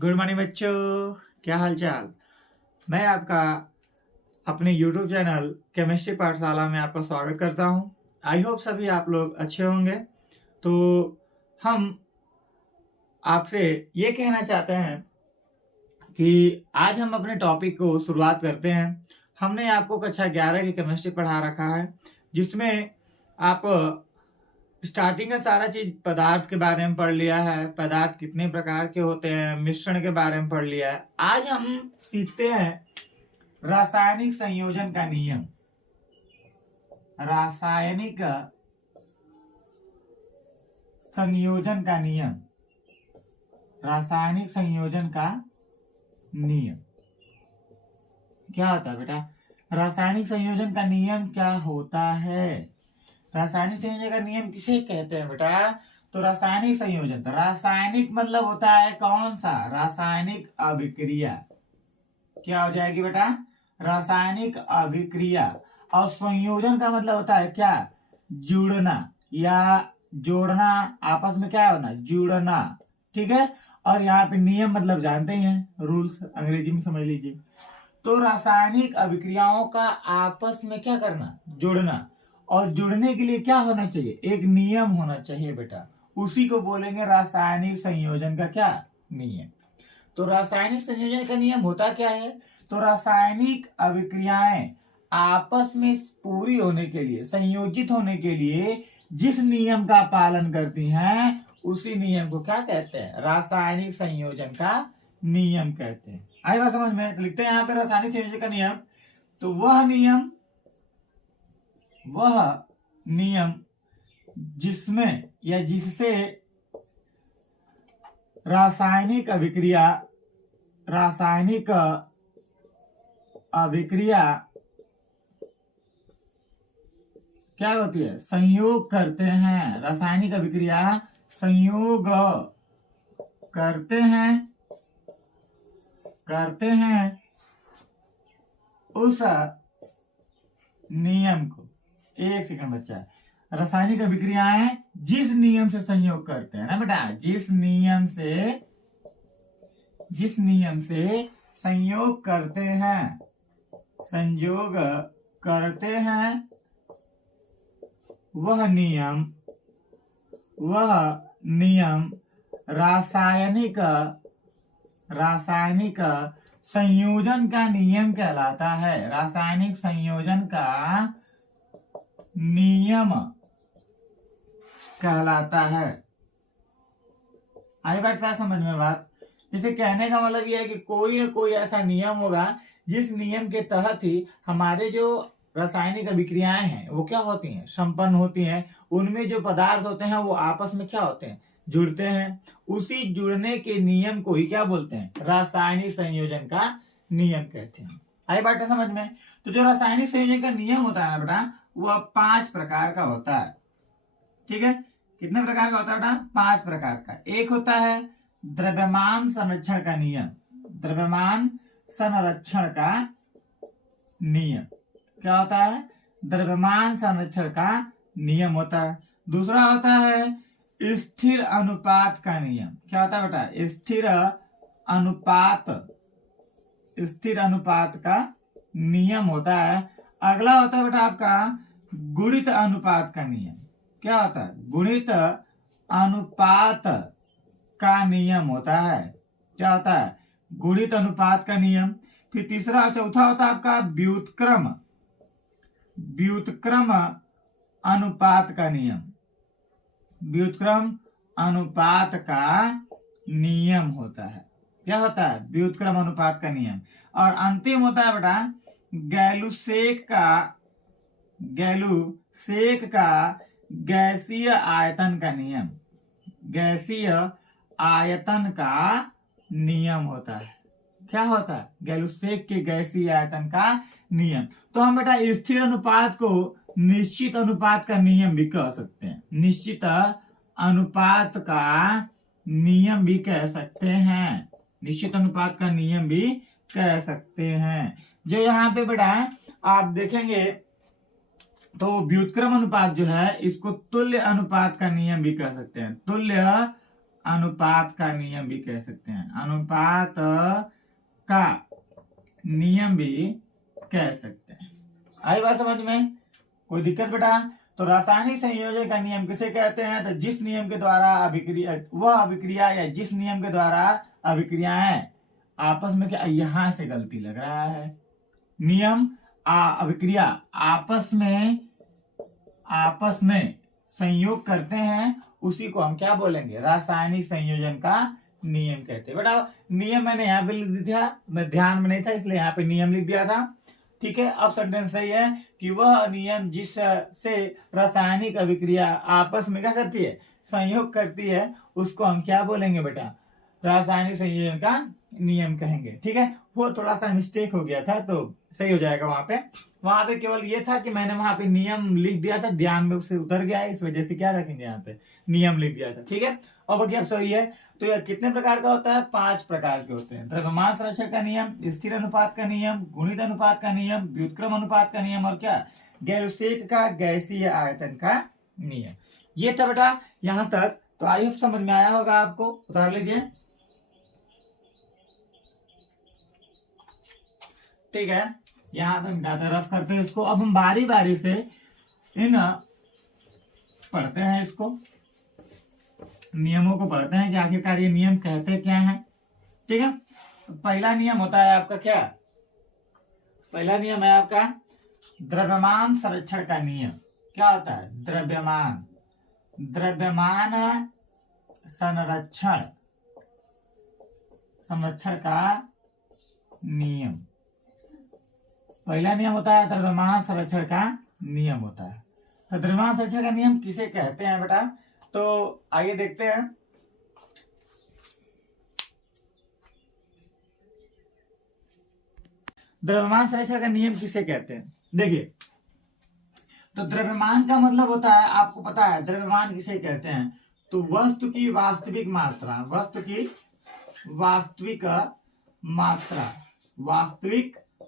Good morning बच्चों, क्या हाल चाल। मैं आपका अपने YouTube चैनल केमिस्ट्री पाठशाला में आपका स्वागत करता हूं। आई होप सभी आप लोग अच्छे होंगे। तो हम आपसे ये कहना चाहते हैं कि आज हम अपने टॉपिक को शुरुआत करते हैं। हमने आपको कक्षा 11 की केमिस्ट्री पढ़ा रखा है, जिसमें आप स्टार्टिंग का सारा चीज पदार्थ के बारे में पढ़ लिया है। पदार्थ कितने प्रकार के होते हैं, मिश्रण के बारे में पढ़ लिया है। आज हम सीखते हैं रासायनिक संयोजन का नियम। रासायनिक संयोजन का नियम। रासायनिक संयोजन का नियम क्या होता है बेटा? रासायनिक संयोजन का नियम क्या होता है? रासायनिक संयोजन का नियम किसे कहते हैं बेटा? तो रासायनिक संयोजन, रासायनिक मतलब होता है कौन सा? रासायनिक अभिक्रिया। क्या हो जाएगी बेटा? रासायनिक अभिक्रिया। और संयोजन का मतलब होता है क्या? जुड़ना या जोड़ना, आपस में क्या होना? जुड़ना। ठीक है। और यहाँ पे नियम मतलब जानते ही हैं, रूल्स अंग्रेजी में समझ लीजिए। तो रासायनिक अभिक्रियाओं का आपस में क्या करना? जुड़ना। और जुड़ने के लिए क्या होना चाहिए? एक नियम होना चाहिए बेटा। उसी को बोलेंगे रासायनिक संयोजन का क्या? नियम। तो रासायनिक संयोजन का नियम होता क्या है? तो रासायनिक अभिक्रियाएं आपस में पूरी होने के लिए, संयोजित होने के लिए जिस नियम का पालन करती हैं, उसी नियम को क्या कहते हैं? रासायनिक संयोजन का नियम कहते हैं। आई बात समझ में? तो लिखते हैं यहाँ पे रासायनिक संयोजन का नियम। तो वह नियम जिसमें या जिससे रासायनिक अभिक्रिया क्या होती है? संयोग करते हैं। रासायनिक अभिक्रिया संयोग करते हैं उस नियम को। एक सेकंड बच्चा। रासायनिक अभिक्रियाएं जिस नियम से संयोग करते हैं ना बेटा, जिस नियम से संयोग करते हैं, संयोग करते हैं, वह नियम रासायनिक संयोजन का नियम कहलाता है। रासायनिक संयोजन का नियम कहलाता है। आई बात साथ समझ में बात? इसे कहने का मतलब यह है कि कोई न कोई ऐसा नियम होगा जिस नियम के तहत ही हमारे जो रासायनिक अभिक्रियाएं हैं वो क्या होती हैं? संपन्न होती हैं। उनमें जो पदार्थ होते हैं वो आपस में क्या होते हैं? जुड़ते हैं। उसी जुड़ने के नियम को ही क्या बोलते हैं? रासायनिक संयोजन का नियम कहते हैं। आई बात समझ में? तो जो रासायनिक संयोजन का नियम होता है ना बेटा, वह 5 प्रकार का होता है। ठीक है। कितने प्रकार का होता है बेटा? 5 प्रकार का। एक होता है द्रव्यमान संरक्षण का नियम। द्रव्यमान संरक्षण का नियम क्या होता है? द्रव्यमान संरक्षण का नियम होता है। दूसरा होता है स्थिर अनुपात का नियम। क्या होता है बेटा? स्थिर अनुपात का नियम होता है। अगला होता है बेटा आपका गुणित अनुपात का नियम। क्या होता है? गुणित अनुपात का नियम होता है। क्या होता है? गुणित अनुपात का नियम। फिर तीसरा चौथा होता है आपका व्युत्क्रम अनुपात का नियम। व्युत्क्रम अनुपात का नियम होता है। क्या होता है? व्युत्क्रम अनुपात का नियम। और अंतिम होता है बेटा गैलुसेक का गैसीय आयतन का नियम। गैसीय आयतन का नियम होता है। क्या होता है? गैलुसेक के गैसीय आयतन का नियम। तो हम बेटा स्थिर अनुपात को निश्चित अनुपात का नियम भी कह सकते हैं। निश्चित अनुपात का नियम भी कह सकते हैं। निश्चित अनुपात का नियम भी कह सकते हैं। जो यहाँ पे बेटा आप देखेंगे तो व्युत्क्रम अनुपात जो है, इसको तुल्य अनुपात का नियम भी कह सकते हैं। तुल्य अनुपात का नियम भी कह सकते हैं, अनुपात का नियम भी कह सकते हैं। आई बात समझ में? कोई दिक्कत बेटा? तो रासायनिक संयोजन का नियम किसे कहते हैं? तो जिस नियम के द्वारा अभिक्रिया, वह अभिक्रिया या जिस नियम के द्वारा अभिक्रियाएं आपस में, क्या यहां से गलती लग रहा है, नियम अभिक्रिया आपस में संयोग करते हैं, उसी को हम क्या बोलेंगे? रासायनिक संयोजन का नियम कहते हैं। बेटा नियम मैंने यहाँ पे लिख दिया था, मैं ध्यान में नहीं था इसलिए यहाँ पे नियम लिख दिया था। ठीक है, अब सेंटेंस सही है कि वह नियम जिससे रासायनिक अभिक्रिया आपस में क्या करती है? संयोग करती है, उसको हम क्या बोलेंगे बेटा? रासायनिक संयोजन का नियम कहेंगे। ठीक है, वो थोड़ा सा मिस्टेक हो गया था तो सही हो जाएगा। वहां पे केवल ये था कि मैंने वहां पे नियम लिख दिया था, ध्यान में उससे उतर गया है, इस वजह से क्या रखेंगे यहाँ पे? नियम लिख दिया था। ठीक है, और बाकी अब सही है। तो यह कितने प्रकार का होता है? 5 प्रकार के होते हैं। द्रव्यमान संरक्षण का नियम, स्थिर अनुपात का नियम, गुणित अनुपात का नियम, व्युत्क्रम अनुपात का नियम, और क्या? गैरुसेक का गैसीय आयतन का नियम। ये था बेटा यहाँ तक। तो आई होप समझ में आया होगा आपको। उतार लीजिए। ठीक है, यहाँ पे मिटाते रफ करते हैं इसको। अब हम बारी बारी से इन पढ़ते हैं, इसको नियमों को पढ़ते हैं कि आखिरकार ये नियम कहते क्या हैं। ठीक है, पहला नियम होता है आपका क्या? पहला नियम है आपका द्रव्यमान संरक्षण का नियम। क्या होता है? द्रव्यमान संरक्षण का नियम। पहला नियम होता है द्रव्यमान संरक्षण का नियम होता है। तो द्रव्यमान संरक्षण का नियम किसे कहते हैं बेटा? तो आइए देखते हैं। द्रव्यमान संरक्षण का नियम किसे कहते हैं? देखिए, तो द्रव्यमान का मतलब होता है, आपको पता है द्रव्यमान किसे कहते हैं? तो वस्तु की वास्तविक मात्रा, वस्तु की वास्तविक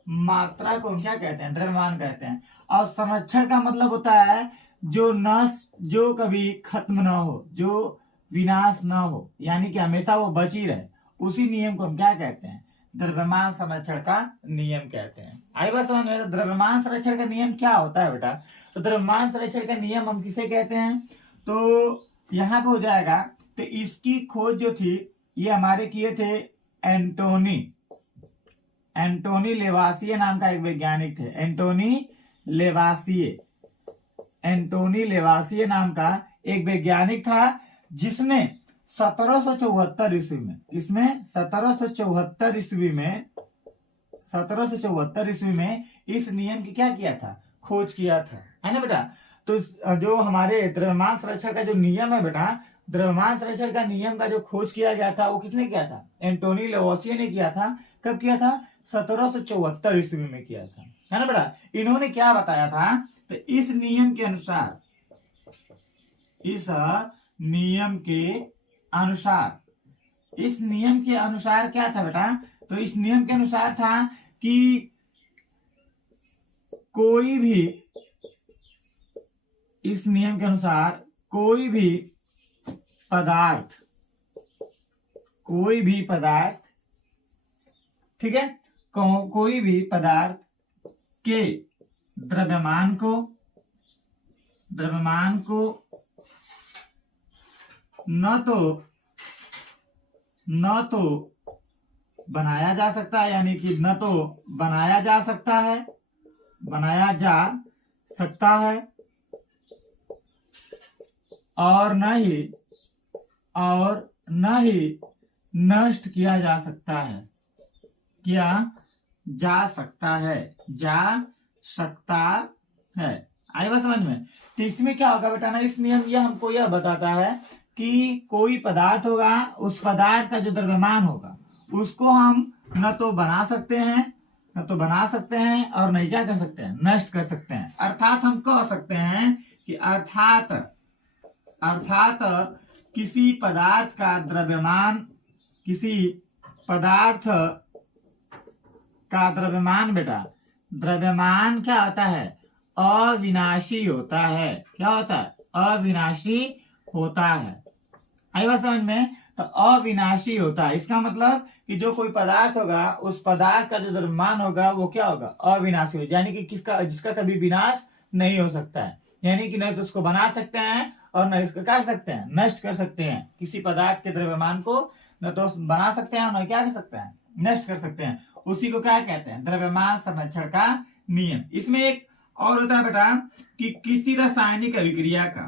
मात्रा को क्या कहते हैं? द्रव्यमान कहते हैं। और संरक्षण का मतलब होता है जो कभी खत्म ना हो, जो विनाश ना हो, यानी कि हमेशा वो बची रहे, उसी नियम को हम क्या कहते हैं? द्रव्यमान संरक्षण का नियम कहते हैं। आई बात समझ में? द्रव्यमान संरक्षण का नियम क्या होता है बेटा? तो द्रव्यमान संरक्षण का नियम हम किसे कहते हैं? तो यहाँ पे हो जाएगा। तो इसकी खोज जो थी ये हमारे किए थे एंटोनी लेवासिए नाम का एक वैज्ञानिक थे। एंटोनी लेवासिए नाम का एक वैज्ञानिक था, जिसने 1774 ईस्वी में, इसमें 1774 ईस्वी में इस नियम की क्या किया था? खोज किया था, है ना बेटा? तो जो हमारे द्रव्यमान संरक्षण का जो नियम है बेटा, द्रव्यमान संरक्षण का नियम का जो खोज किया गया था वो किसने किया था? एंटोनी लेवासिए ने किया था। कब किया था? 1774 ईस्वी में किया था, है ना बेटा? इन्होंने क्या बताया था? तो इस नियम के अनुसार क्या था बेटा? तो इस नियम के अनुसार था कि कोई भी पदार्थ, ठीक है, कोई भी पदार्थ के द्रव्यमान को न तो बनाया जा सकता है, यानी कि न तो बनाया जा सकता है और न ही नष्ट किया जा सकता है। आई बात समझ में? तो इसमें क्या होगा बेटा ना, इस नियम ये हमको यह बताता है कि कोई पदार्थ होगा, उस पदार्थ का जो द्रव्यमान होगा उसको हम न तो बना सकते हैं और नहीं क्या कर सकते हैं? नष्ट कर सकते हैं। अर्थात हम कह सकते हैं कि अर्थात किसी पदार्थ का बेटा, द्रव्यमान क्या होता है? अविनाशी होता है। क्या होता है? अविनाशी होता है। आई बात समझ में? तो अविनाशी होता है। इसका मतलब कि जो कोई पदार्थ होगा उस पदार्थ का जो द्रव्यमान होगा वो क्या होगा, अविनाशी होगा, यानी कि जिसका कभी विनाश नहीं हो सकता है। यानी कि न तो उसको बना सकते हैं और न इसको क्या कर सकते हैं, नष्ट कर सकते हैं। किसी पदार्थ के द्रव्यमान को न तो बना सकते हैं और न क्या कर सकते हैं, नष्ट कर सकते हैं। उसी को क्या कहते हैं, द्रव्यमान संरक्षण का नियम। इसमें एक और होता है बेटा कि किसी रासायनिक अभिक्रिया का,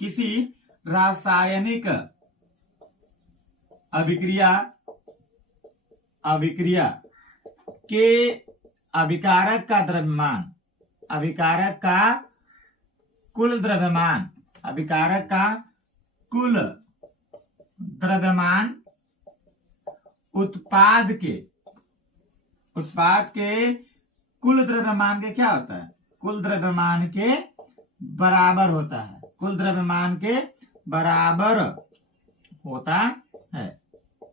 किसी रासायनिक अभिक्रिया के अभिकारक का द्रव्यमान, अभिकारक का कुल द्रव्यमान, अभिकारक का कुल द्रव्यमान उत्पाद के कुल द्रव्यमान के क्या होता है, कुल द्रव्यमान के बराबर होता है, कुल द्रव्यमान के बराबर होता है।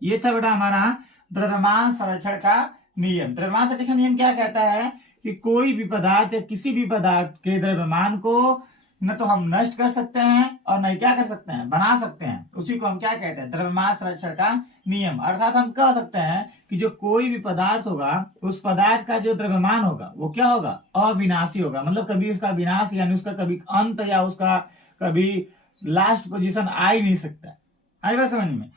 ये था बेटा हमारा द्रव्यमान संरक्षण का नियम। द्रव्यमान संरक्षण का नियम क्या कहता है कि कोई भी पदार्थ या किसी भी पदार्थ के द्रव्यमान को न तो हम नष्ट कर सकते हैं और न क्या कर सकते हैं, बना सकते हैं। उसी को हम क्या कहते हैं, द्रव्यमान संरक्षण का नियम। अर्थात हम कह सकते हैं कि जो कोई भी पदार्थ होगा उस पदार्थ का जो द्रव्यमान होगा वो क्या होगा, अविनाशी होगा। मतलब कभी उसका विनाश यानी उसका कभी अंत या उसका कभी लास्ट पोजीशन आ ही नहीं सकता। आई बात समझ में।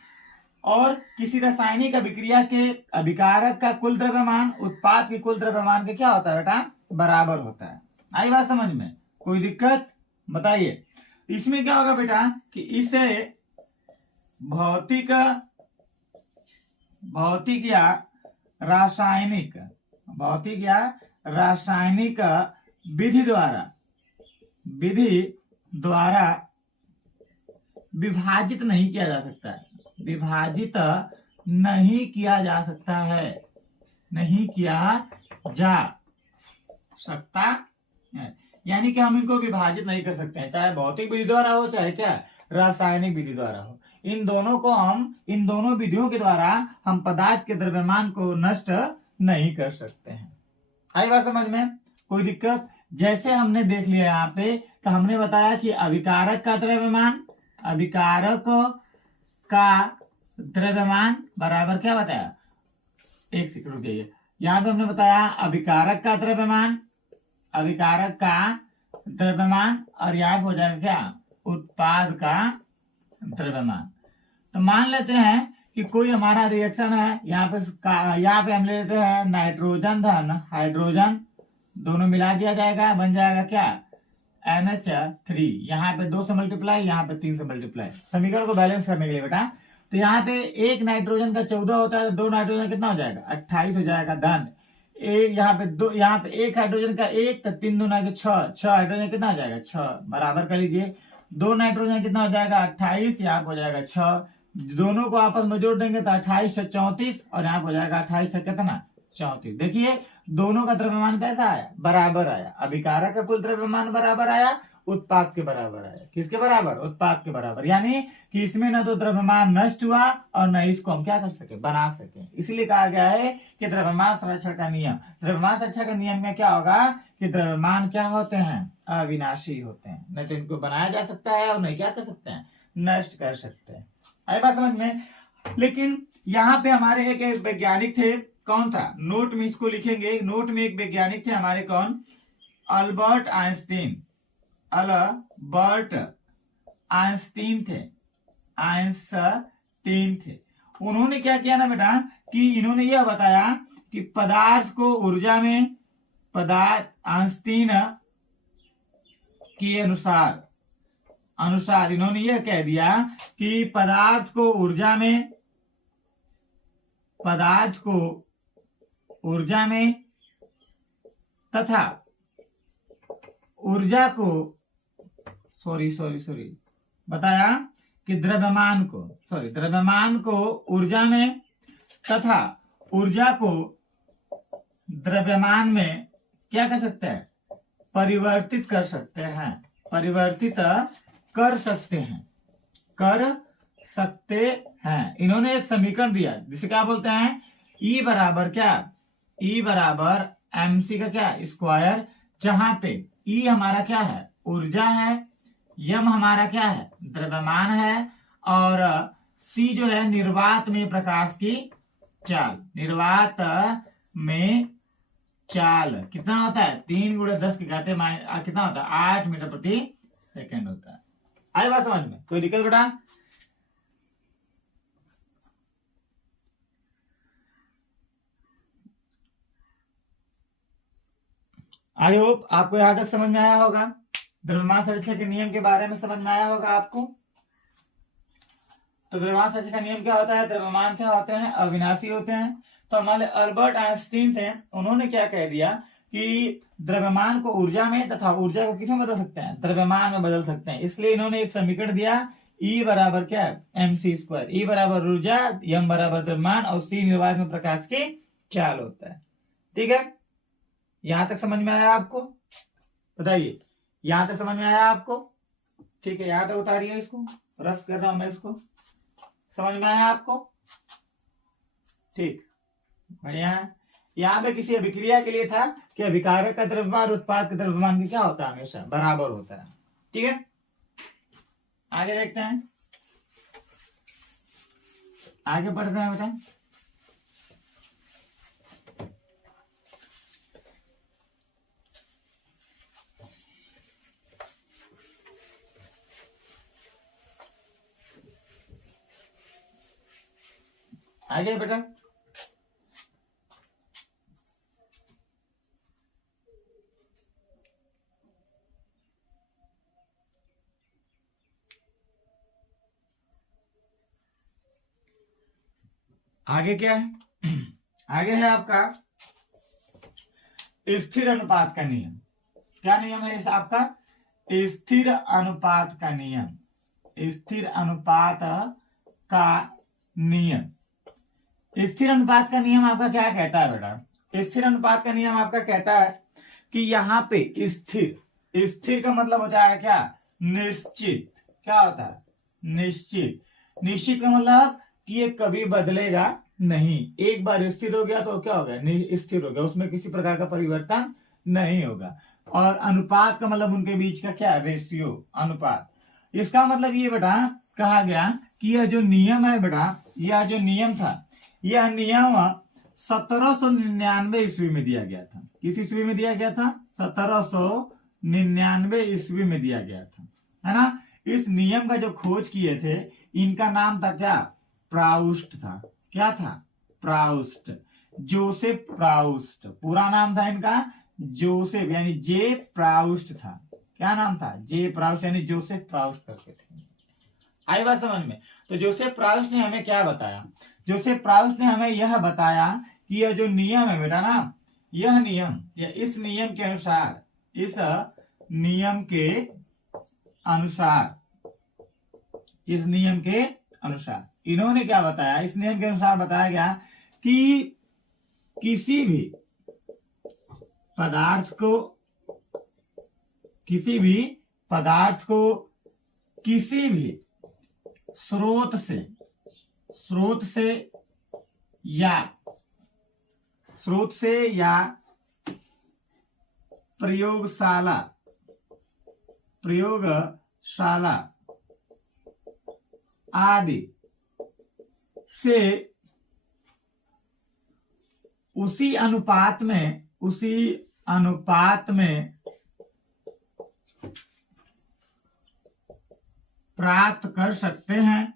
और किसी रासायनिक अभिक्रिया के अभिकारक का कुल द्रव्यमान उत्पाद के कुल द्रव्यमान के क्या होता है बेटा, बराबर होता है। आई बात समझ में, कोई दिक्कत बताइए। इसमें क्या होगा बेटा कि इसे भौतिक या रासायनिक विधि द्वारा विभाजित नहीं किया जा सकता है, विभाजित नहीं किया जा सकता है, नहीं किया जा सकता है। यानी कि हम इनको विभाजित नहीं कर सकते हैं, चाहे भौतिक विधि द्वारा हो चाहे क्या रासायनिक विधि द्वारा हो। इन दोनों विधियों के द्वारा हम पदार्थ के द्रव्यमान को नष्ट नहीं कर सकते हैं। आई बात समझ में, कोई दिक्कत। जैसे हमने देख लिया यहाँ पे, तो हमने बताया कि अभिकारक का द्रव्यमान, अभिकारक का द्रव्यमान बराबर क्या बताया, एक सेकंड रुकिए, यहाँ पे हमने बताया अभिकारक का द्रव्यमान, अभिकारक का द्रव्यमान, और यहाँ पे हो जाएगा क्या, उत्पाद का द्रव्यमान। तो मान लेते हैं कि कोई हमारा रिएक्शन है, यहाँ पे हम ले लेते हैं नाइट्रोजन धन हाइड्रोजन, दोनों मिला दिया जाएगा, बन जाएगा क्या NH3। यहाँ पे 2 से मल्टीप्लाई, यहाँ पे 3 से मल्टीप्लाई, समीकरण को बैलेंस करने के लिए बेटा। तो यहाँ पे एक नाइट्रोजन का 14 होता है, 2 नाइट्रोजन कितना हो जाएगा 28 हो जाएगा धन। एक यहाँ पे एक हाइड्रोजन का 1, तो 3 दूना के 6 हाइड्रोजन कितना हो जाएगा 6, बराबर कर लीजिए। 2 नाइट्रोजन कितना हो जाएगा 28, यहाँ पे हो जाएगा 6, दोनों को आपस में जोड़ देंगे तो 28 से 34, और यहाँ पे हो जाएगा 28 से कितना 34। देखिए दोनों का द्रव्यमान कैसा आया, बराबर आया। अभिकारक का कुल द्रव्यमान बराबर आया, उत्पाद के बराबर आया। किसके बराबर, उत्पाद के बराबर। यानी कि इसमें न तो द्रव्यमान नष्ट हुआ और न इसको हम क्या कर सके, बना सके। इसलिए कहा गया है कि द्रव्यमान संरक्षण का नियम, द्रव्यमान संरक्षण का नियम में क्या होगा कि द्रव्यमान क्या होते हैं, अविनाशी होते हैं। न तो इनको बनाया जा सकता है और न क्या कर सकते हैं, नष्ट कर सकते हैं। आई बात समझ में। लेकिन यहाँ पे हमारे एक वैज्ञानिक थे, कौन था, नोट में इसको लिखेंगे। नोट में एक वैज्ञानिक थे हमारे, कौन, अल्बर्ट आइंस्टीन। अल्बर्ट आइंस्टीन थे। उन्होंने क्या किया ना बेटा कि इन्होंने यह बताया कि पदार्थ को ऊर्जा में, आइंस्टीन के अनुसार इन्होंने यह कह दिया कि पदार्थ को ऊर्जा में तथा ऊर्जा को बताया कि द्रव्यमान को ऊर्जा में तथा ऊर्जा को द्रव्यमान में क्या कर सकते हैं, परिवर्तित कर सकते हैं। इन्होंने एक समीकरण दिया जिसे क्या बोलते हैं, E बराबर क्या, E बराबर MC का क्या स्क्वायर, जहां पे E हमारा क्या है, ऊर्जा है, M हमारा क्या है, द्रव्यमान है, और सी जो है निर्वात में प्रकाश की चाल, निर्वात में चाल कितना होता है 3 × 10 की घात कितना होता है 8 मीटर प्रति सेकंड होता है। आई बात समझ में? कोई दिक्कत बेटा? आई होप आपको यहां तक समझ में आया होगा। द्रव्यमान संरक्षण के नियम के बारे में समझ में आया होगा आपको। तो द्रव्यमान संरक्षण का नियम क्या होता है? द्रव्यमान क्या होते हैं? अविनाशी होते हैं। तो हमारे अल्बर्ट आइंस्टीन थे, उन्होंने क्या कह दिया कि द्रव्यमान को ऊर्जा में तथा ऊर्जा को किसमें बदल सकते हैं? द्रव्यमान में बदल सकते हैं। इसलिए इन्होंने एक समीकरण दिया, E बराबर क्या? mc²। E बराबर ऊर्जा, m बराबर द्रव्यमान और c निर्वात में प्रकाश की चाल होता है। ठीक है, यहां तक समझ में आया आपको? बताइए, यहां तक समझ में आया आपको? ठीक है, यहां तक उतारिए इसको, रस कर रहा हूं मैं इसको। समझ में आया आपको? ठीक, बढ़िया है। यहाँ पे किसी अभिक्रिया के लिए था कि अभिकारक का द्रव्यमान उत्पाद के द्रव्यमान की क्या होता है? हमेशा बराबर होता है। ठीक है, आगे देखते हैं, आगे बढ़ते हैं बेटा। आगे बेटा, आगे क्या है? आगे है आपका स्थिर अनुपात का नियम। क्या नियम है इस आपका? स्थिर अनुपात का नियम। स्थिर अनुपात का नियम। स्थिर अनुपात का नियम आपका क्या कहता है बेटा? स्थिर अनुपात का नियम आपका कहता है कि यहाँ पे स्थिर, स्थिर का मतलब होता है क्या? निश्चित। क्या होता है? निश्चित। निश्चित का मतलब कि ये कभी बदलेगा नहीं। एक बार स्थिर हो गया तो क्या हो गया? स्थिर हो गया, उसमें किसी प्रकार का परिवर्तन नहीं होगा। और अनुपात का मतलब उनके बीच का क्या? रेशियो, अनुपात। इसका मतलब ये बेटा कहा गया कि यह जो नियम है बेटा, यह जो नियम था, यह नियम 1799 ईस्वी में दिया गया था। किस ईस्वी में दिया गया था? 1799 ईस्वी में दिया गया था, है ना। इस नियम का जो खोज किए थे, इनका नाम था क्या? प्राउस्ट था। क्या था? Proust, Joseph Proust. पूरा नाम था इनका जोसेफ, यानी जे प्राउस्ट था। क्या नाम था? जे प्राउस्ट, यानी जोसेफ प्राउस्ट करते थे। आई बात समझ में? तो जोसेफ प्राउस्ट ने हमें क्या बताया? जोसेफ प्राउस्ट ने हमें यह बताया कि यह जो नियम है बेटा ना, यह नियम या इस नियम के अनुसार, इस नियम के अनुसार, इस नियम के अनुसार इन्होंने क्या बताया? इस नियम के अनुसार बताया गया कि किसी भी पदार्थ को, किसी भी पदार्थ को किसी भी स्रोत से या प्रयोगशाला आदि से उसी अनुपात में प्राप्त कर सकते हैं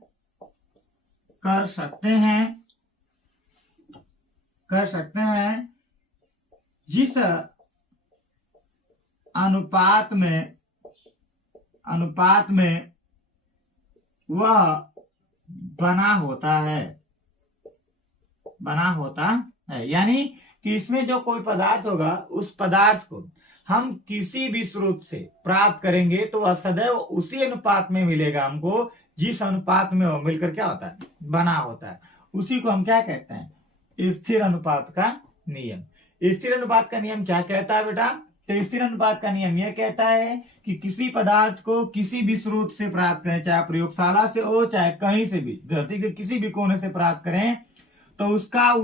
जिस अनुपात में वह बना होता है। यानी कि इसमें जो कोई पदार्थ होगा, उस पदार्थ को हम किसी भी स्रोत से प्राप्त करेंगे तो वह सदैव उसी अनुपात में मिलेगा हमको, जिस अनुपात में वो मिलकर क्या होता है? बना होता है। उसी को हम क्या कहते हैं? स्थिर अनुपात का नियम। स्थिर अनुपात का नियम क्या कहता है बेटा? तो स्थिर अनुपात का नियम यह कहता है कि किसी पदार्थ को किसी भी स्रोत से प्राप्त करें, चाहे प्रयोगशाला से हो, चाहे कहीं से भी, धरती के किसी भी कोने से प्राप्त करें, तो उसका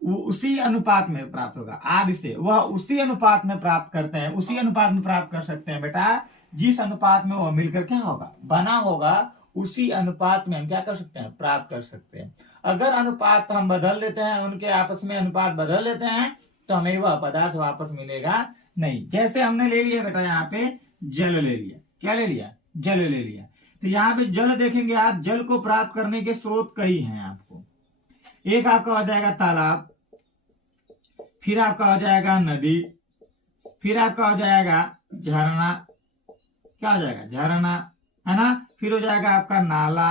उसी अनुपात में प्राप्त होगा। आदि से वह उसी अनुपात में प्राप्त करते हैं, उसी अनुपात में प्राप्त कर सकते हैं बेटा, जिस अनुपात में वह मिलकर क्या होगा? बना होगा। उसी अनुपात में हम क्या कर सकते हैं, प्राप्त कर सकते हैं। अगर अनुपात हम बदल देते हैं, उनके आपस में अनुपात बदल देते हैं, तो हमें वह पदार्थ वापस मिलेगा नहीं। जैसे हमने ले लिया बेटा यहाँ पे जल ले लिया, क्या ले लिया, जल ले लिया। तो यहाँ पे जल देखेंगे आप, जल को प्राप्त करने के स्रोत कई हैं आपको। एक आपका हो जाएगा तालाब, फिर आपका हो जाएगा नदी, फिर आपका हो जाएगा झरना, क्या हो जाएगा, झरना, है ना, फिर हो जाएगा आपका नाला,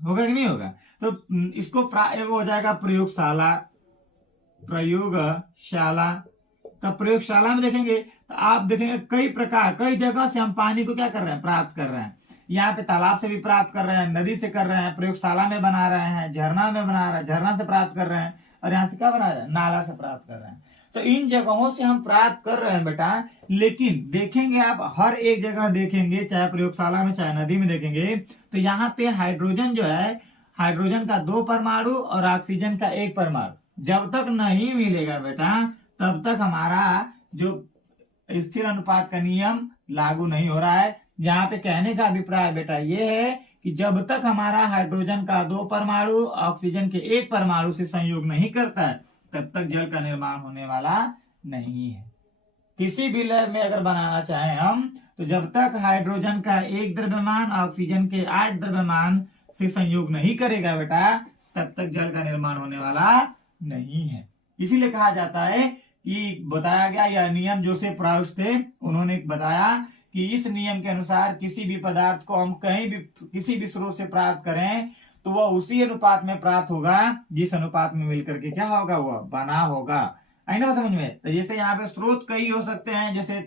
होगा कि नहीं होगा। तो इसको एक हो जाएगा प्रयोगशाला, प्रयोगशाला। तो प्रयोगशाला में देखेंगे तो आप देखेंगे कई प्रकार, कई जगह से हम पानी को क्या कर रहे हैं, प्राप्त कर रहे हैं। यहाँ पे तालाब से भी प्राप्त कर रहे हैं, नदी से कर रहे हैं, प्रयोगशाला में बना रहे हैं, झरना में बना रहे हैं, झरना से प्राप्त कर रहे हैं, और यहाँ से क्या बना रहे हैं, नाला से प्राप्त कर रहे हैं। तो इन जगहों से हम प्राप्त कर रहे हैं बेटा। लेकिन देखेंगे आप, हर एक जगह देखेंगे, चाहे प्रयोगशाला में चाहे नदी में देखेंगे, तो यहाँ पे हाइड्रोजन जो है, हाइड्रोजन का 2 परमाणु और ऑक्सीजन का 1 परमाणु जब तक नहीं मिलेगा बेटा, तब तक हमारा जो स्थिर अनुपात का नियम लागू नहीं हो रहा है। यहाँ पे कहने का अभिप्राय बेटा ये है कि जब तक हमारा हाइड्रोजन का 2 परमाणु ऑक्सीजन के 1 परमाणु से संयोग नहीं करता है, तब तक जल का निर्माण होने वाला नहीं है। किसी भी लैब में अगर बनाना चाहें हम, तो जब तक हाइड्रोजन का 1 द्रव्यमान ऑक्सीजन के 8 द्रव्यमान से संयोग नहीं करेगा बेटा, तब तक जल का निर्माण होने वाला नहीं है। इसीलिए कहा जाता है कि बताया गया, यह नियम जोसेफ प्राउस थे, उन्होंने बताया कि इस नियम के अनुसार किसी भी पदार्थ को हम कहीं भी किसी भी स्रोत से प्राप्त करें, तो वह उसी अनुपात में प्राप्त होगा जिस अनुपात में मिलकर के क्या होगा, वह बना होगा। आई ना समझ में। तो जैसे यहाँ पे स्रोत कई हो सकते हैं, जैसे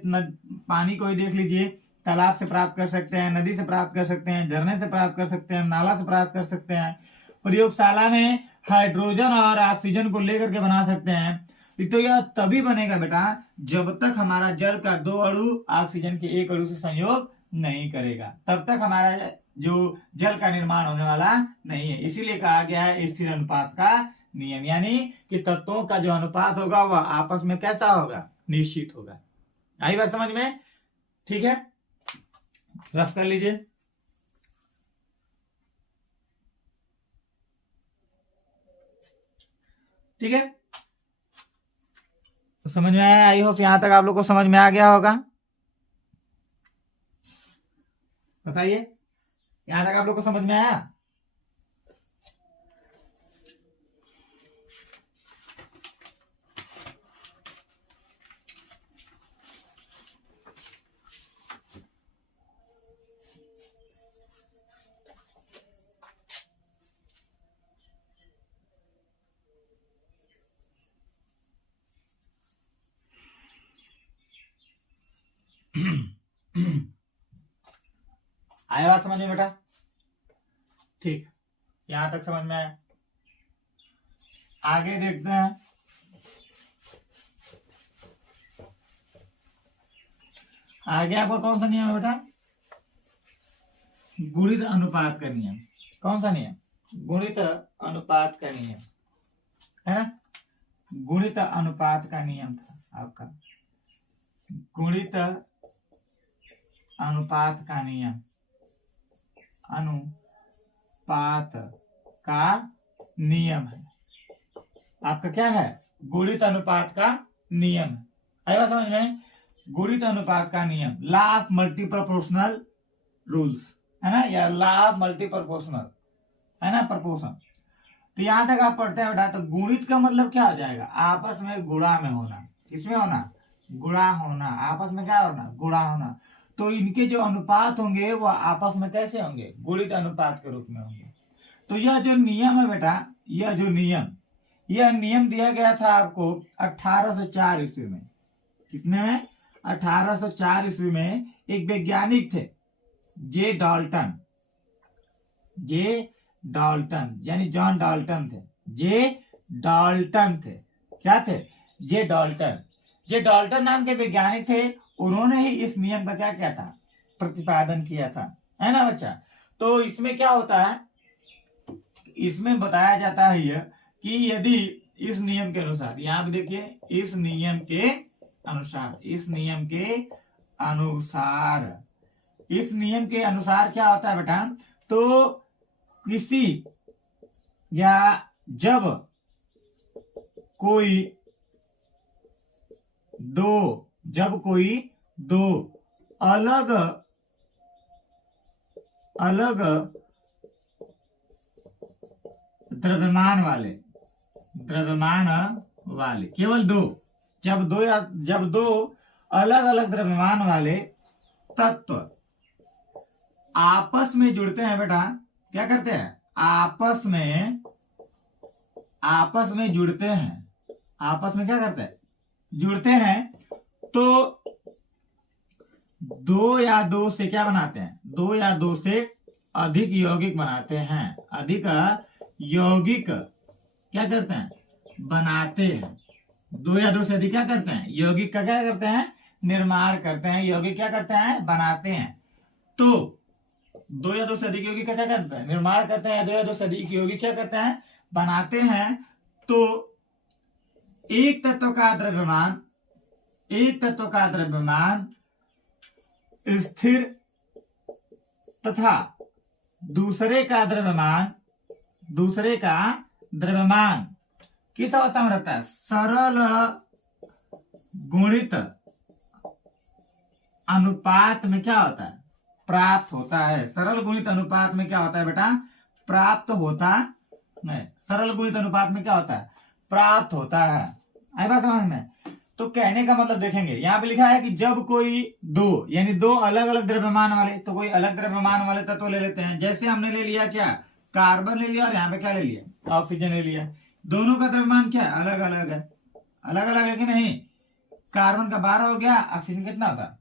पानी को ही देख लीजिए, तालाब से प्राप्त कर सकते हैं, नदी से प्राप्त कर सकते हैं, झरने से प्राप्त कर सकते हैं, नाला से प्राप्त कर सकते हैं। प्रयोगशाला में हाइड्रोजन और ऑक्सीजन को लेकर के बना सकते हैं। तो यह तभी बनेगा बेटा जब तक हमारा जल का 2 अणु ऑक्सीजन के 1 अणु से संयोग नहीं करेगा, तब तक हमारा जो जल का निर्माण होने वाला नहीं है। इसीलिए कहा गया है स्थिर अनुपात का नियम, यानी कि तत्वों का जो अनुपात होगा वह आपस में कैसा होगा, निश्चित होगा। आई बात समझ में, ठीक है, रफ कर लीजिए। ठीक है, तो समझ में आया, आई होप यहां तक आप लोग को समझ में आ गया होगा। बताइए, यहां तक आप लोग को समझ में आया? आया बात समझ में बेटा? ठीक, यहां तक समझ में आया। आगे देखते हैं। आगे आपका कौन सा नियम है बेटा? गुणित अनुपात का नियम। कौन सा नियम? गुणित अनुपात का नियम, है ना? गुणित अनुपात का नियम था आपका, गुणित अनुपात का नियम, अनुपात का नियम है आपका, क्या है? गुणित अनुपात का नियम। आया समझ में? गुणित अनुपात का नियम, law of multi proportional rules, है ना, या लॉ ऑफ मल्टी प्रोपोर्शनल, है ना, प्रोपोर्शन। तो यहां तक आप पढ़ते हैं बेटा। तो गुणित का मतलब क्या हो जाएगा? आपस में गुणा में होना। किसमें होना? गुणा होना। आपस में क्या होना? गुणा होना। तो इनके जो अनुपात होंगे वो आपस में कैसे होंगे? गुणित अनुपात के रूप में होंगे। तो यह जो नियम है बेटा, यह जो नियम दिया गया था आपको 1804 ईस्वी में। कितने में? 1804 ईस्वी में एक वैज्ञानिक थे, जे डाल्टन, यानी जॉन डाल्टन थे। जे डाल्टन थे, क्या थे? जे डाल्टन नाम के वैज्ञानिक थे। उन्होंने ही इस नियम का क्या किया था? प्रतिपादन किया था, है ना बच्चा? तो इसमें क्या होता है, इसमें बताया जाता है यह कि यदि इस नियम के अनुसार, यहां पे देखिए, इस नियम के अनुसार क्या होता है बेटा? तो किसी या जब कोई दो अलग अलग द्रव्यमान वाले केवल दो, जब दो अलग अलग द्रव्यमान वाले तत्व आपस में जुड़ते हैं बेटा, क्या करते हैं? आपस में जुड़ते हैं, आपस में क्या करते हैं? जुड़ते हैं। तो दो या दो से क्या बनाते हैं? दो या दो से अधिक यौगिक बनाते हैं, अधिक यौगिक क्या करते हैं? बनाते हैं। दो या दो से अधिक क्या करते हैं? यौगिक का क्या करते हैं? निर्माण करते हैं। यौगिक क्या करते हैं? बनाते हैं। तो दो या दो से अधिक यौगिक का क्या करते हैं? निर्माण करते हैं। दो या दो से अधिक यौगिक क्या करते हैं? बनाते हैं। तो एक तत्व का द्रव्यमान स्थिर तथा दूसरे का द्रव्यमान किस अवस्था में रहता है? सरल गुणित अनुपात में क्या होता है? प्राप्त होता है। सरल गुणित अनुपात में क्या होता है बेटा? प्राप्त होता है। सरल गुणित अनुपात में क्या होता है? प्राप्त होता है। आई बात समझ में? तो कहने का मतलब देखेंगे, यहाँ पे लिखा है कि जब कोई दो, यानी दो अलग अलग द्रव्यमान वाले, तो कोई अलग द्रव्यमान वाले तत्व ले लेते हैं। जैसे हमने ले लिया क्या? कार्बन ले लिया, और यहाँ पे क्या ले लिया? ऑक्सीजन ले लिया। दोनों का द्रव्यमान क्या है? अलग अलग है। अलग अलग है कि नहीं? कार्बन का 12 हो गया, ऑक्सीजन कितना होता?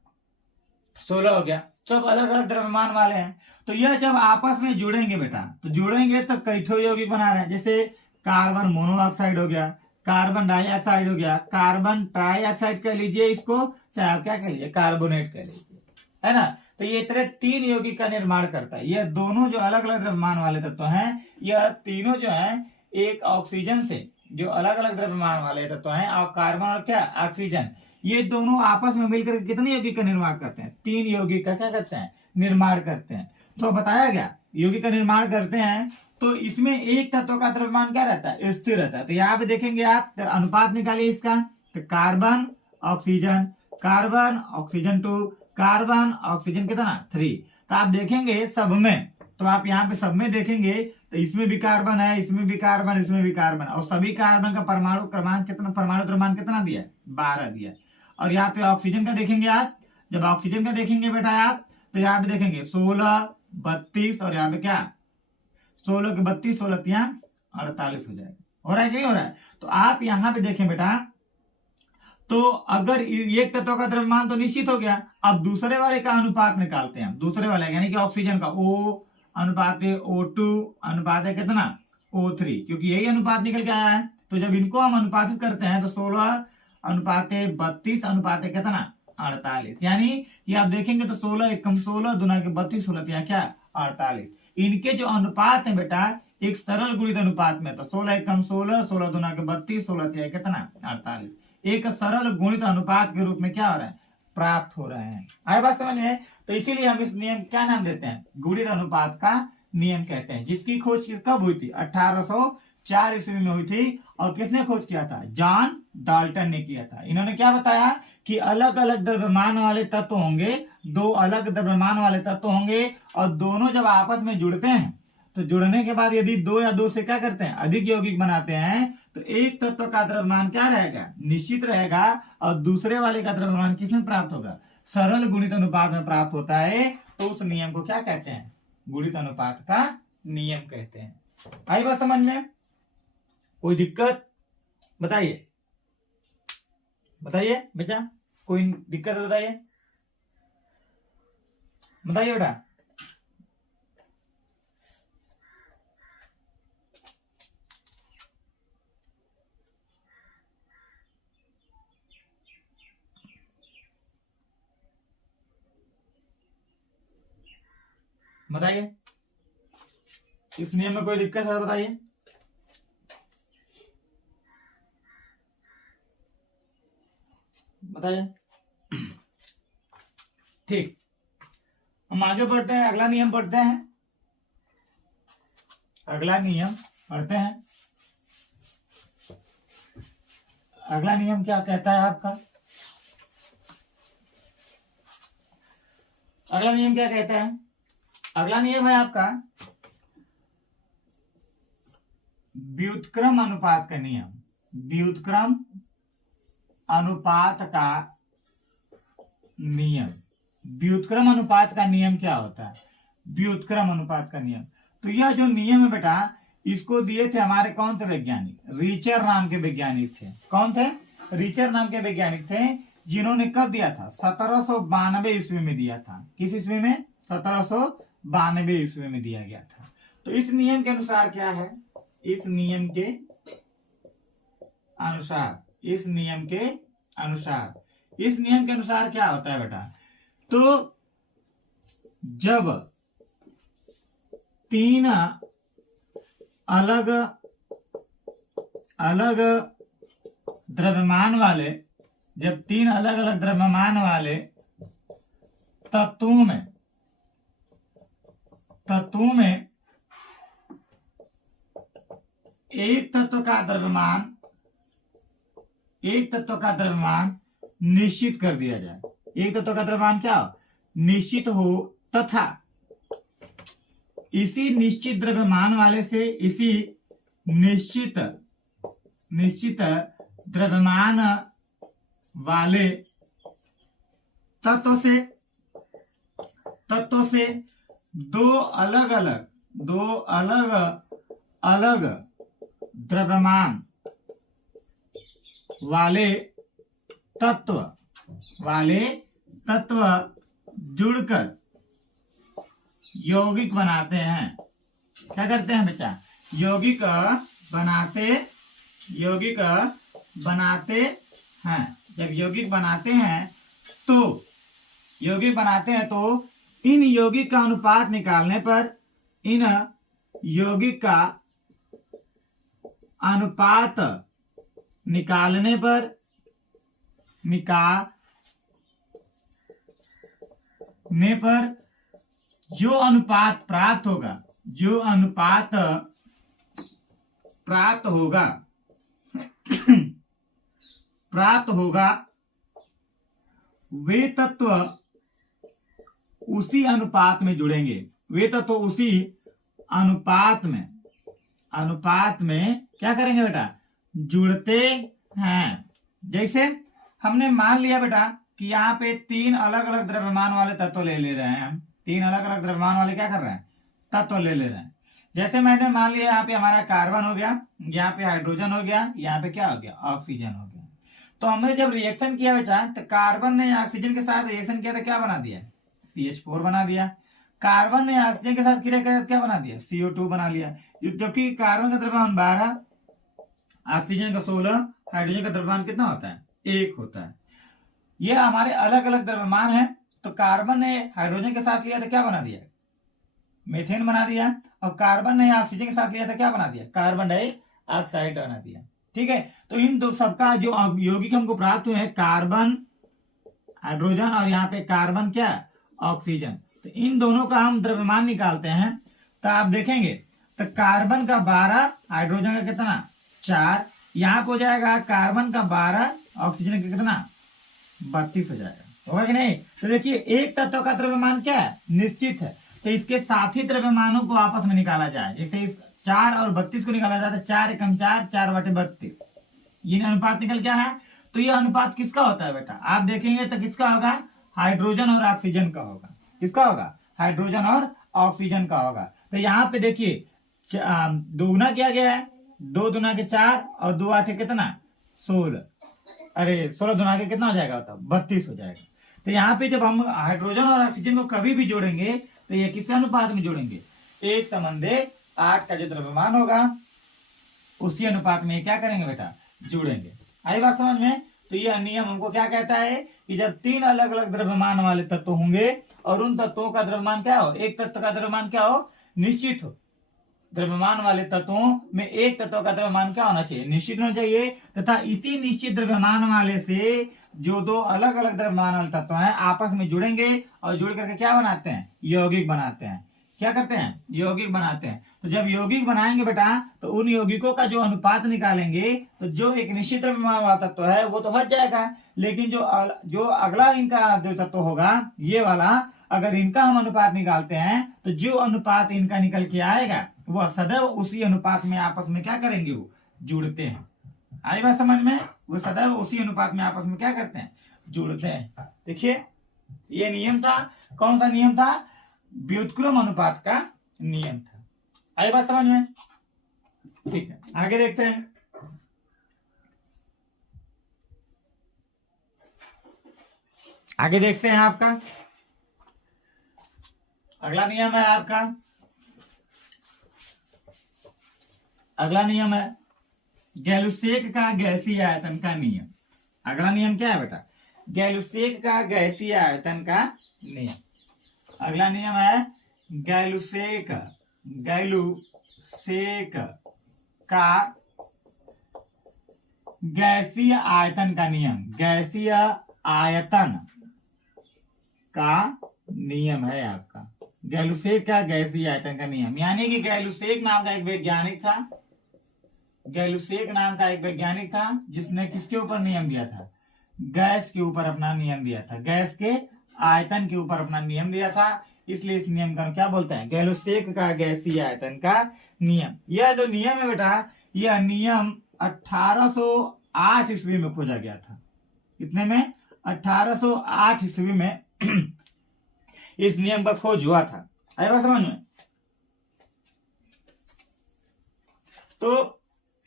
16 हो गया। सब अलग अलग द्रव्यमान वाले हैं। तो यह जब आपस में जुड़ेंगे बेटा, तो जुड़ेंगे तो कई ठो यौगिक बना रहे हैं। जैसे कार्बन मोनोऑक्साइड हो गया, कार्बन डाइऑक्साइड हो गया, कार्बन ट्राइऑक्साइड कह लीजिए इसको, चाहे आप क्या कह लीजिए, कार्बोनेट कह लीजिए, है ना। तो ये तरह तीन यौगिक का निर्माण करता है। यह दोनों जो अलग अलग द्रव्यमान वाले तत्व हैं, यह तीनों जो है एक ऑक्सीजन से, जो अलग अलग द्रव्यमान वाले तत्व हैं, और कार्बन और क्या? ऑक्सीजन, ये दोनों आपस में मिलकर कितने यौगिक का निर्माण करते हैं? तीन यौगिक का क्या करते हैं? निर्माण करते हैं। तो बताया गया यौगिक का निर्माण करते हैं। तो इसमें एक तत्व का द्रव्यमान क्या रहता है? स्थिर रहता है। तो यहाँ पे देखेंगे आप, तो अनुपात निकालिए इसका। तो कार्बन ऑक्सीजन 2, कार्बन ऑक्सीजन कितना? 3। तो आप देखेंगे सब में, तो आप यहाँ पे सब में देखेंगे तो इसमें भी कार्बन है, इसमें भी कार्बन, इसमें भी कार्बन, और सभी कार्बन का परमाणु क्रमांक कितना, परमाणु द्रव्यमान कितना दिया? 12 दिया। और यहाँ पे ऑक्सीजन का देखेंगे आप, जब ऑक्सीजन का देखेंगे बेटा आप, तो यहाँ पे देखेंगे 16, 32, और यहाँ पे क्या? 16 के 32, 16 48 हो जाएगा। हो रहा है कि नहीं हो रहा है? तो आप यहाँ पे देखें बेटा, तो अगर एक तत्व का द्रव्यमान तो निश्चित हो गया, अब दूसरे वाले का अनुपात निकालते हैं। दूसरे वाले यानी कि ऑक्सीजन का O अनुपात O2 अनुपात है कितना? O3, क्योंकि यही अनुपात निकल के आया है। तो जब इनको हम अनुपातित करते हैं तो 16 अनुपात 32 अनुपात कितना? 48। यानी कि आप देखेंगे तो 16 एकम 16, दुना के 32, 16 क्या? 48। इनके जो अनुपात है बेटा, एक सरल गुणित अनुपात में, तो 16 एकम 16, 16 दुना के 32, 16 कितना? 48। एक सरल गुणित अनुपात के रूप में क्या हो रहा है? प्राप्त हो रहे हैं। आए बात समझ में? तो इसीलिए हम इस नियम क्या नाम देते हैं? गुणित अनुपात का नियम कहते हैं। जिसकी खोज कब हुई थी? 1804 ईस्वी में हुई थी। और किसने खोज किया था? जॉन डाल्टन ने किया था। इन्होंने क्या बताया कि अलग अलग द्रव्यमान वाले तत्व होंगे, दो अलग द्रव्यमान वाले तत्व होंगे, और दोनों जब आपस में जुड़ते हैं, तो जुड़ने के बाद यदि दो या दो से क्या करते हैं? अधिक यौगिक बनाते हैं, तो एक तत्व का द्रव्यमान क्या रहेगा? निश्चित रहेगा। और दूसरे वाले का द्रव्यमान किसमें प्राप्त होगा? सरल गुणित अनुपात में प्राप्त होता है। तो उस नियम को क्या कहते हैं? गुणित अनुपात का नियम कहते हैं। आई बात समझ में? कोई दिक्कत बताइए, बताइए बेटा, कोई दिक्कत बताइए, बताइए बेटा। बताइए, इस नियम में कोई दिक्कत है? बताइए। बताइए। ठीक, हम आगे बढ़ते हैं, अगला नियम पढ़ते हैं। अगला नियम पढ़ते हैं। अगला नियम क्या कहता है आपका? अगला नियम क्या कहता है? अगला नियम है आपका व्युत्क्रम अनुपात का नियम। व्युत्क्रम अनुपात का नियम। व्युत्क्रम अनुपात का नियम क्या होता है? व्युत्क्रम अनुपात का नियम, तो यह जो नियम है बेटा, इसको दिए थे हमारे कौन थे वैज्ञानिक? रीचर नाम के वैज्ञानिक थे। कौन थे? रीचर नाम के वैज्ञानिक थे, जिन्होंने कब दिया था? 1792 ईस्वी में दिया था। किस ईस्वी में? 1792 ईस्वी में दिया गया था। तो इस नियम के अनुसार क्या है? इस नियम के अनुसार, इस नियम के अनुसार, इस नियम के अनुसार क्या होता है बेटा? तो जब तीन अलग अलग द्रव्यमान वाले, जब तीन अलग अलग द्रव्यमान वाले तत्वों में एक तत्व का द्रव्यमान निश्चित कर दिया जाए। एक तत्व का द्रव्यमान क्या हो? निश्चित हो, तथा इसी निश्चित द्रव्यमान वाले से, इसी निश्चित द्रव्यमान वाले तत्व से दो अलग अलग द्रव्यमान वाले तत्व जुड़कर यौगिक बनाते हैं। क्या करते हैं बच्चा? यौगिक बनाते हैं। जब यौगिक बनाते हैं तो इन यौगिक का अनुपात निकालने पर, इन यौगिक का अनुपात निकालने पर जो अनुपात प्राप्त होगा वे तत्व उसी अनुपात में जुड़ेंगे। वे तत्व उसी अनुपात में क्या करेंगे बेटा? जुड़ते हैं। जैसे हमने मान लिया बेटा कि यहाँ पे तीन अलग अलग द्रव्यमान वाले तत्व ले रहे हैं हम। तीन अलग अलग द्रव्यमान वाले क्या कर रहे हैं? तत्व ले रहे हैं। जैसे मैंने मान लिया यहाँ पे हमारा कार्बन हो गया, यहाँ पे हाइड्रोजन हो गया, यहाँ पे क्या हो गया? ऑक्सीजन हो गया। तो हमने जब रिएक्शन किया बेटा, तो कार्बन ने ऑक्सीजन के साथ रिएक्शन किया तो क्या बना दिया? CH4 बना दिया। कार्बन ने ऑक्सीजन के साथ क्रिया किया तो क्या बना दिया? CO2 बना लिया। जबकि कार्बन का द्रव्यमान 12, ऑक्सीजन का 16, हाइड्रोजन का द्रव्यमान कितना होता है? 1 होता है। ये हमारे अलग अलग द्रव्यमान है। तो कार्बन ने हाइड्रोजन के साथ लिया तो क्या बना दिया? मीथेन बना दिया। और कार्बन ने ऑक्सीजन के साथ लिया तो क्या बना दिया? कार्बन डाइऑक्साइड बना दिया। ठीक है, तो इन दो सबका जो यौगिक हमको प्राप्त हुए हैं, कार्बन हाइड्रोजन और यहाँ पे कार्बन क्या? ऑक्सीजन। तो इन दोनों का हम द्रव्यमान निकालते हैं। तो आप देखेंगे तो कार्बन का 12, हाइड्रोजन का कितना? 4। यहाँ पे हो जाएगा कार्बन का 12, ऑक्सीजन का कितना? 32 हो जाएगा। होगा कि नहीं? तो देखिए, एक तत्व का द्रव्यमान क्या है? निश्चित है। तो इसके साथी द्रव्यमानों को आपस में निकाला जाए। जैसे इस 4 और 32 को निकाला जाता है, 4 एकम 4, 4/32। ये अनुपात निकल क्या है? तो ये अनुपात किसका होता है बेटा? आप देखेंगे तो किसका होगा? हाइड्रोजन और ऑक्सीजन का होगा। किसका होगा? हाइड्रोजन और ऑक्सीजन का होगा। तो यहाँ पे देखिए, दोगुना किया गया है। 2 दूना के 4 और 2 8 कितना? 16। अरे 16 दूना के कितना हो जाएगा? 32 हो जाएगा। तो यहाँ पे जब हम हाइड्रोजन और ऑक्सीजन को कभी भी जोड़ेंगे तो ये किस अनुपात में जोड़ेंगे? 1:8 का जो द्रव्यमान होगा उसी अनुपात में क्या करेंगे बेटा? जुड़ेंगे। आई बात समझ में? तो यह नियम हमको क्या कहता है कि जब तीन अलग अलग द्रव्यमान वाले तत्व होंगे और उन तत्वों का द्रव्यमान क्या हो? एक तत्व का द्रव्यमान क्या हो? निश्चित हो। द्रव्यमान वाले तत्वों में एक तत्व का द्रव्यमान क्या होना चाहिए? निश्चित होना चाहिए। तथा इसी निश्चित द्रव्यमान वाले से जो दो अलग अलग द्रव्यमान वाले तत्व हैं आपस में जुड़ेंगे और जुड़ करके क्या बनाते हैं? यौगिक बनाते हैं। क्या करते हैं, यौगिक बनाते हैं। तो जब यौगिक बनाएंगे बेटा तो उन यौगिकों का जो अनुपात निकालेंगे तो जो एक निश्चित द्रव्यमान वाला तत्व है वो तो हट जाएगा, लेकिन जो अगला इनका जो तत्व होगा ये वाला, अगर इनका हम अनुपात निकालते हैं तो जो अनुपात इनका निकल के आएगा वह सदैव उसी अनुपात में आपस में क्या करेंगे, वो जुड़ते हैं। आई बात समझ में, वो सदैव उसी अनुपात में आपस में क्या करते हैं, जुड़ते हैं। देखिए ये नियम था, कौन सा नियम था, व्युत्क्रम अनुपात का नियम था। आई बात समझ में, ठीक है आगे देखते हैं। आगे देखते हैं आपका अगला नियम है आपका, अगला नियम है गैलुसेक का गैसीय आयतन का नियम। अगला नियम क्या है बेटा, गैलुसेक का गैसीय आयतन का नियम। अगला नियम है गैलुसेक का गैसीय आयतन का नियम। गैसीय आयतन का नियम है आपका गैलुसेक का गैसीय आयतन का नियम। यानी कि गैलुसेक नाम का एक वैज्ञानिक था, गैलुसेक नाम का एक वैज्ञानिक था जिसने किसके ऊपर नियम दिया था, गैस के ऊपर अपना नियम दिया था, गैस के आयतन के ऊपर अपना नियम दिया था। इसलिए इस नियम का क्या बोलते हैं, गैलुसेक का गैसीय आयतन का नियम। यह जो नियम है बेटा, यह नियम 1808 ईस्वी में खोजा गया था। कितने में, 1808 ईस्वी में इस नियम का खोज हुआ था। आया बात समझ में। तो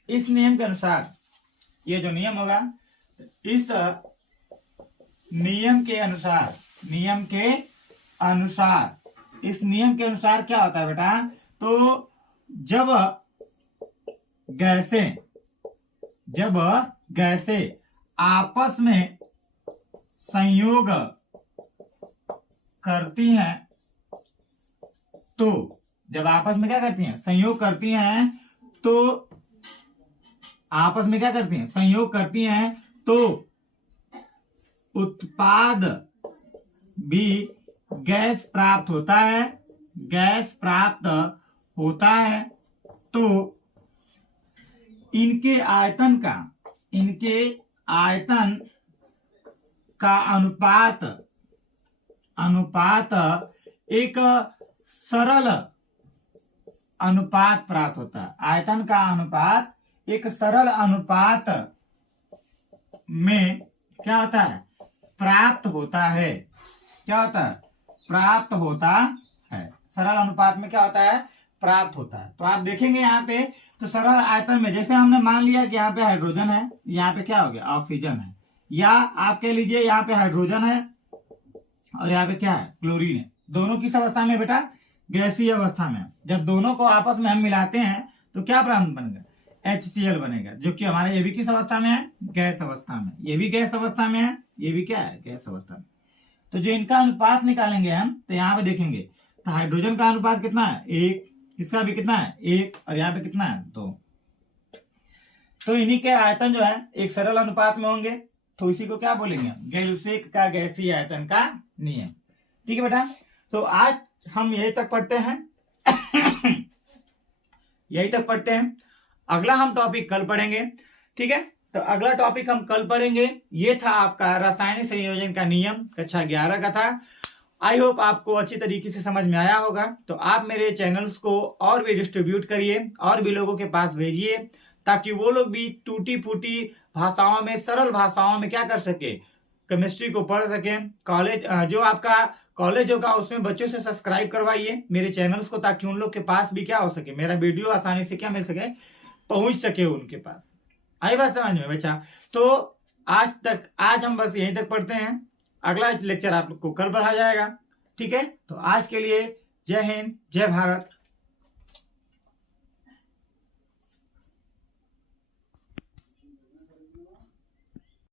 इस नियम के अनुसार, ये जो नियम होगा, इस नियम के अनुसार, इस नियम के अनुसार क्या होता है बेटा, तो जब गैसें आपस में संयोग करती हैं, तो जब आपस में क्या करती हैं, संयोग करती हैं, तो आपस में क्या करती हैं, संयोग करती हैं, तो उत्पाद भी गैस प्राप्त होता है, गैस प्राप्त होता है। तो इनके आयतन का अनुपात एक सरल अनुपात प्राप्त होता है। आयतन का अनुपात एक सरल अनुपात में क्या होता है, प्राप्त होता है। क्या होता है, प्राप्त होता है। सरल अनुपात में क्या होता है, प्राप्त होता है। तो आप देखेंगे यहाँ पे, तो सरल आयतन में जैसे हमने मान लिया कि यहाँ पे हाइड्रोजन है, यहाँ पे क्या हो गया, ऑक्सीजन है, या आप कह लीजिए यहाँ पे हाइड्रोजन है और यहाँ पे क्या है, क्लोरीन है। दोनों किस अवस्था में बेटा, गैसीय अवस्था में। जब दोनों को आपस में हम मिलाते हैं तो क्या प्राप्त बनेगा, HCl बनेगा, जो कि हमारे ये भी किस अवस्था में है, गैस अवस्था में। ये भी गैस अवस्था में है, ये भी क्या है, गैस अवस्था में। तो जो इनका अनुपात निकालेंगे हम, तो यहाँ पे देखेंगे तो हाइड्रोजन का अनुपात कितना है, 1, इसका भी कितना है, 1, और यहाँ पे कितना है, 2। तो इन्हीं के आयतन जो है एक सरल अनुपात में होंगे, तो इसी को क्या बोलेंगे हम, गैलुसेक का गैसीय आयतन का नियम। ठीक है बेटा, तो आज हम यही तक पढ़ते हैं, अगला हम टॉपिक कल पढ़ेंगे। ठीक है, तो अगला टॉपिक हम कल पढ़ेंगे। ये था आपका रासायनिक संयोजन का नियम, कक्षा 11 का था। आई होप आपको अच्छी तरीके से समझ में आया होगा। तो आप मेरे चैनल्स को और भी डिस्ट्रीब्यूट करिए, और भी लोगों के पास भेजिए, ताकि वो लोग भी टूटी फूटी भाषाओं में, सरल भाषाओं में क्या कर सके, केमिस्ट्री को पढ़ सके। कॉलेज जो आपका कॉलेज होगा उसमें बच्चों से सब्सक्राइब करवाइए मेरे चैनल्स को, ताकि उन लोग के पास भी क्या हो सके, मेरा वीडियो आसानी से क्या मिल सके, पहुंच सके उनके पास। आई बात समझ में बच्चा। तो आज हम बस यहीं तक पढ़ते हैं, अगला लेक्चर आप लोग को कल पढ़ा जाएगा। ठीक है, तो आज के लिए जय हिंद, जय भारत।